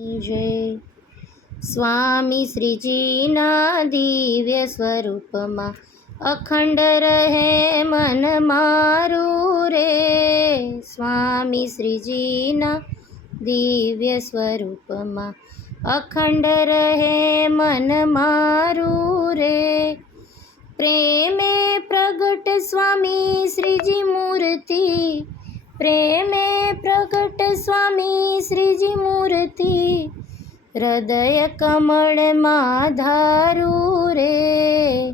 જય. સ્વામી શ્રીજીના દિવ્ય સ્વરૂપમાં અખંડ રહે મન મારું રે. સ્વામી શ્રીજીના દિવ્ય સ્વરૂપમાં અખંડ રહે મન મારું રે. પ્રેમે પ્રગટ સ્વામી શ્રીજી મૂર્તિ, પ્રેમે પ્રગટ હૃદય કમળમાં ધારું રે.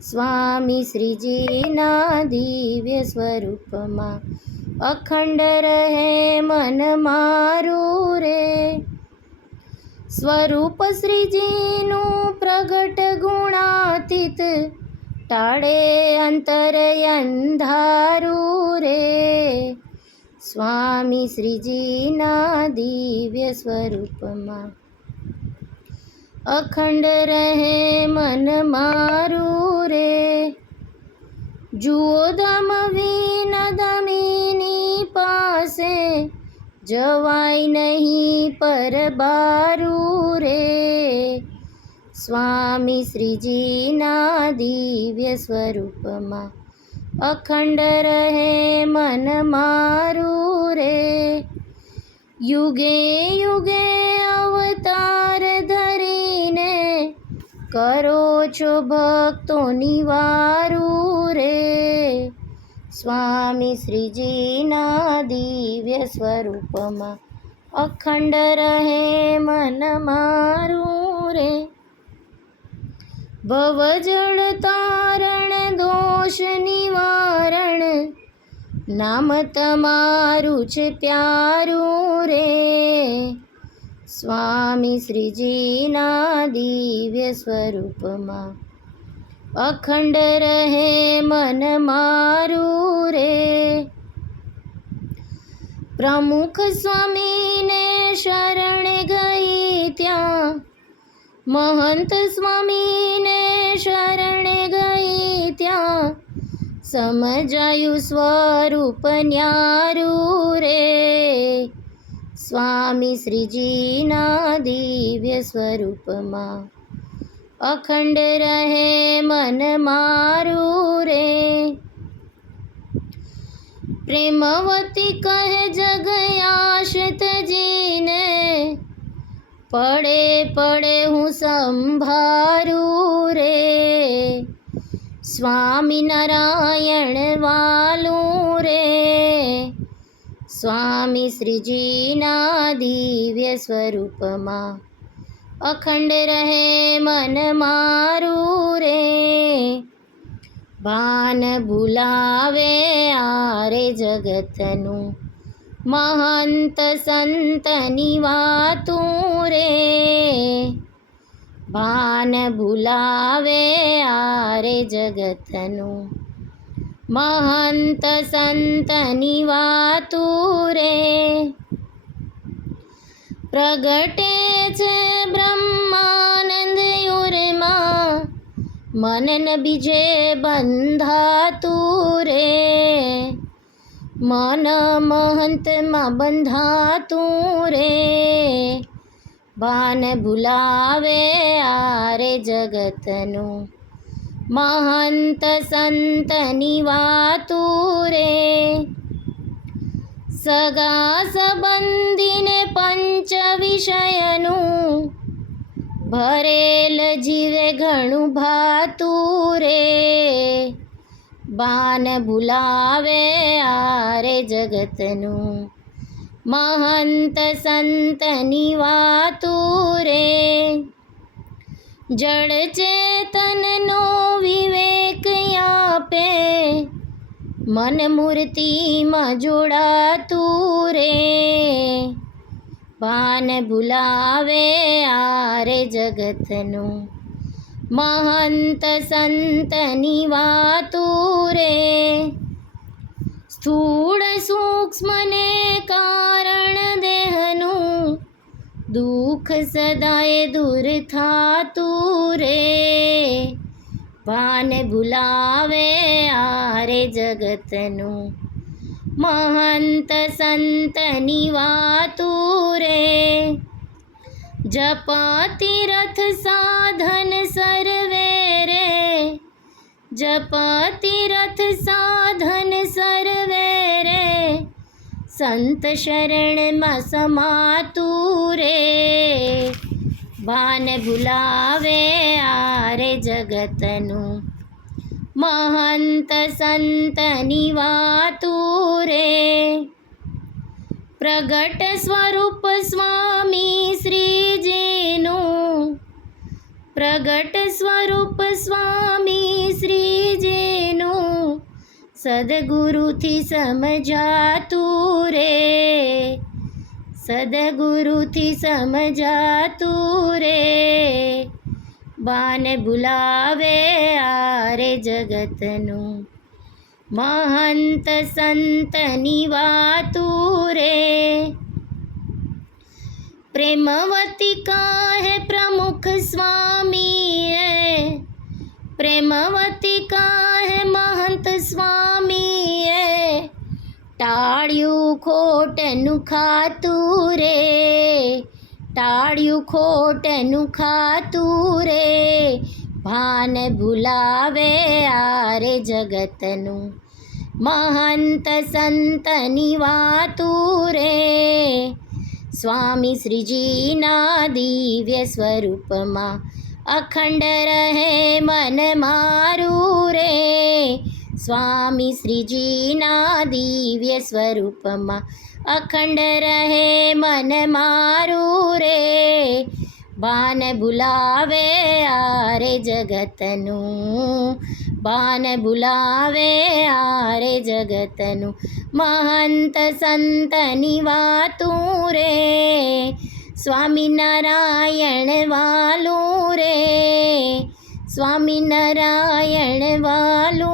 સ્વામી શ્રીજીના દિવ્ય સ્વરૂપમાં અખંડ રહે મન મારું રે. સ્વરૂપ શ્રીજીનું પ્રગટ ગુણાતીત ટાળે અંતર અંધારું રે. સ્વામી શ્રીજીના દિવ્ય સ્વરૂપમાં અખંડ રહે મન મારું રે. જુઓ દમ વિન દમીની પાસે, જવાય નહીં પર બારું રે. સ્વામી શ્રીજીના દિવ્ય સ્વરૂપમાં અખંડ રહે મન મારું રે. યુગે યુગે અવતાર કરો છો ભક્તોની વારું રે. સ્વામી શ્રીજીના દિવ્ય સ્વરૂપમાં અખંડ રહે મન મારું રે. ભવજળ તારણ દોષ નિવારણ નામ તમારું છે પ્યારું રે. સ્વામી શ્રીજીના દિવ્ય સ્વરૂપમાં. અખંડ રહે મન મારું રે. પ્રમુખ સ્વામીને શરણે ગઈ ત્યાં. મહંત સ્વામીને શરણે ગઈ ત્યાં. સમજાયું સ્વરૂપ ન્યારું રે. સ્વામી શ્રીજીના દિવ્ય સ્વરૂપમાં. અખંડ રહે મન મારું રે. પ્રેમવતી કહે જગયાશતજીને પડે પડે હું સંભારું રે. સ્વામિનારાયણ વાલું રે. સ્વામી શ્રીજીના દિવ્ય સ્વરૂપમાં. અખંડ રહે મન મારું રે. ભાન ભૂલાવે આરે જગતનું. મહંત સંતની વાતું રે. ભાન ભૂલાવે આરે જગતનું. મહંત સંતની વાતું રે પ્રગટે છે બ્રહ્માનંદ યુરમાં મનન બીજે બંધાતું રે મન મહંતમાં બંધાતું રે ભાન ભૂલાવે આરે જગતનું મહંત સંતની વાતું રે સગા સંબંધીને પંચ વિષયનું ભરેલ જીવે ઘણું ભાતું રે બાન ભૂલાવે આરે જગતનું મહંત સંતની વાતું રે જળ ચેતનનો મન મૂર્તિમાં જોડાતું રે. ભાન ભૂલાવે આરે જગતનું. મહંત સંતની વાતું રે. સ્થૂળ સૂક્ષ્મને કારણ દેહનું દુઃખ સદાય દૂર થાતું રે. ભાન ભૂલાવે આરે જગતનું. મહંત સંતની વાતું રે. જપતિ રથ સાધન સર્વે રે. જપતિ રથ સાધન સર્વે રે. સંત શરણમાં સમાતું રે. ભાન ભૂલાવે આરે જગતનું. મહંત સંતની વાતું રે. પ્રગટ સ્વરૂપ સ્વામી શ્રીજીનું. પ્રગટ સ્વરૂપ સ્વામી શ્રીજીનું. સદગુરુથી સમજાતું રે. સદગુરુથી સમજાતું રે બાને ભૂલાવે આરે જગતનું મહંત સંતની વાતું રે પ્રેમવતી કાહે પ્રમુખ સ્વામીએ પ્રેમવતી કાહે મહંત સ્વામીએ ટાળ્યું ખોટનું ખાતું રે. ટાળ્યું ખોટનું ખાતું રે. ભાન ભૂલાવે આરે જગતનું. મહંત સંતની વાતું રે. સ્વામી શ્રીજીના દિવ્ય સ્વરૂપમાં અખંડ રહે મન મારું રે. સ્વામી શ્રીજીના દિવ્ય સ્વરૂપમાં અખંડ રહે મન મારું રે. બાન બુલાવે આરે જગતનું. બાન બુલાવે આરે જગતનું. મહંત સંતની વાતું રે. સ્વામિનારાયણ વાલું રે. સ્વામિનારાયણ વાલું